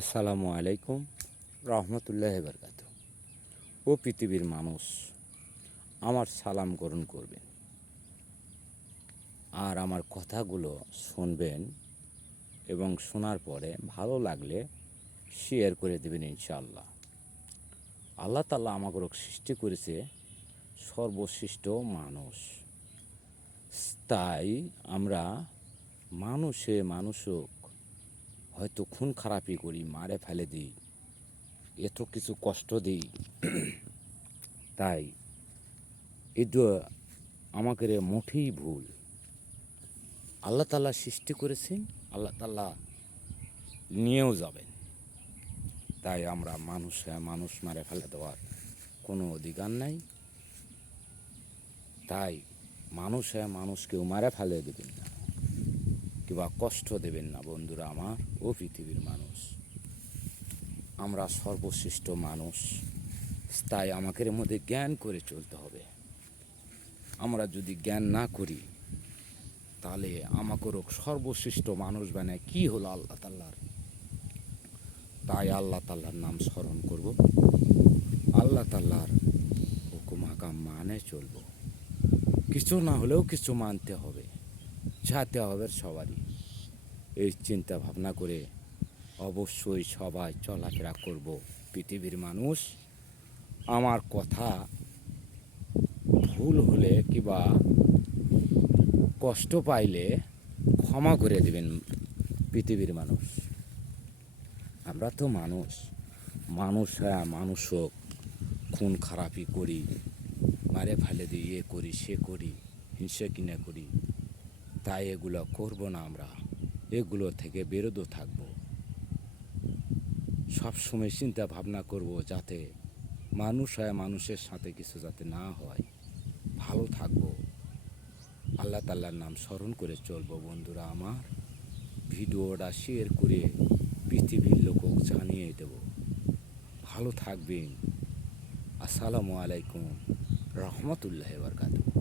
আসসালামু আলাইকুম রহমতুল্লাহ বরকাত। ও পৃথিবীর মানুষ, আমার সালাম গ্রহণ করবেন আর আমার কথাগুলো শুনবেন এবং শোনার পরে ভালো লাগলে শেয়ার করে দেবেন ইনশাআল্লাহ। আল্লাহ তাআলা আমাকে সৃষ্টি করেছে সর্বশ্রেষ্ঠ মানুষ, তাই আমরা মানুষও হয়তো খুন খারাপি করি, মারে ফেলে দিই, এত কিছু কষ্ট দিই। তাই এটা আমাকে মোটেই ভুল। আল্লাহ তাআলা সৃষ্টি করেছেন, আল্লাহ তাআলা নিয়েও যাবেন। তাই আমরা মানুষ মারে ফেলে দেওয়ার কোনো অধিকার নাই। তাই মানুষকেও মারে ফেলে দেবেন না কিংবা কষ্ট দেবেন না বন্ধুরা আমার। ও পৃথিবীর মানুষ, আমরা সর্বশ্রেষ্ঠ মানুষ, তাই আমাদের মধ্যে জ্ঞান করে চলতে হবে। আমরা যদি জ্ঞান না করি তাহলে আমাকেও সর্বশ্রেষ্ঠ মানুষ বানায় কি হলো আল্লাহ তাআলার। তাই আল্লাহ তাআলার নাম স্মরণ করব, আল্লাহ তাআলার হুকুম হাকাম মানে চলব। কিছু না হলেও কিছু মানতে হবে, যাতে হবে সবারই। এই চিন্তা ভাবনা করে অবশ্যই সবাই চলাফেরা করব পৃথিবীর মানুষ। আমার কথা ভুল হলে কিংবা কষ্ট পাইলে ক্ষমা করে দেবেন পৃথিবীর মানুষ। আমরা তো মানুষও খুন খারাপি করি, মারে ফেলে দিই, এ করি সে করি, হিংসে কিনা করি। তাই এগুলো করব না, আমরা এগুলো থেকে বিরত থাকব। সবসময় চিন্তা ভাবনা করব যাতে মানুষের সাথে কিছু যাতে না হয়, ভালো থাকবো। আল্লাহ তাআলার নাম স্মরণ করে চলবো বন্ধুরা আমার। ভিডিওটা শেয়ার করে পৃথিবীর লোক জানিয়ে দেব। ভালো থাকবেন। আসসালামু আলাইকুম রহমতুল্লাহ বরকাতুহু।